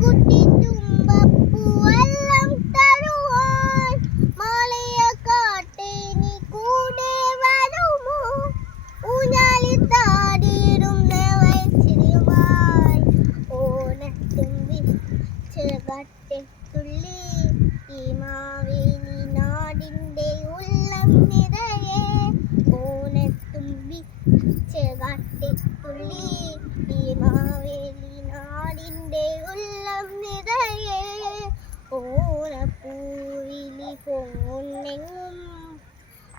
കുട്ടി തുമ്പപ്പൂവെല്ലാം തരുവാൻ മാലയക്കാട്ടെ നീ കൂടെ വരുമോ ഊഞ്ഞാലിൽ താടിയിടുന്ന വയസ്സിലുമായി ഓണത്തുമ്പി ചെറുകട്ടെത്തുള്ളി ഈ മാവേലി നാടിൻ്റെ ഉള്ളം നിറയെ ഓണത്തുമ്പി ചെറുകട്ടെത്തുള്ളി ഈ മാവേലി നാടിൻ്റെ ഉള്ളം നിറയെ ഓണപ്പൂവിലി പൊങ്ങുന്നെങ്ങും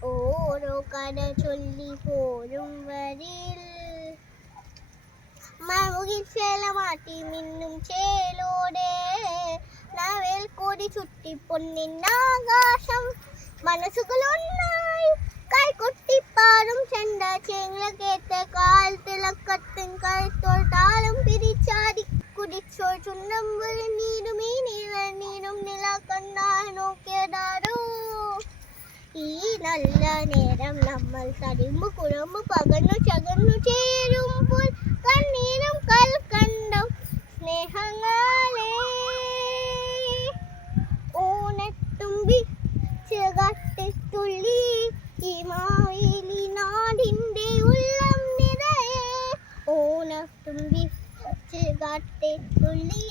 ഓരോ കഥ ചൊല്ലി പോരും വരിൽ മറുകിൽ ചേലമാട്ടി മിന്നും ചേലോടെ നവേൽ കൊടി ചുറ്റി പൊന്നിന്നാകാശം മനസ്സുകളൊന്നായി കൈകൊട്ടിപ്പാടും ചെണ്ട ചേങ്ങ കേട്ട കാൽ തിളക്കത്തിൻ കഴുത്തോൾ താളം പിരിച്ചാടി കുടിച്ചോൾ ചുണ്ടമ്പുൽ നീരും ഈ നീരും നില കണ്ണാൽ നോക്കിയതാരോ ഈ നല്ല നേരം നമ്മൾ തടിമ്പ് കുഴമ്പ് പകർന്നു ചകർന്നു ചേരുമ്പോൾ കണ്ണീരും കൽക്കണ്ടം സ്നേഹങ്ങളെ ഓണത്തുമ്പി ചെറുകട്ടെത്തുള്ളി ഈ മാവേലി നാടിൻ്റെ ഉള്ളം നിറയെ ഓണത്തുമ്പി ചെറുകട്ടെത്തുള്ളി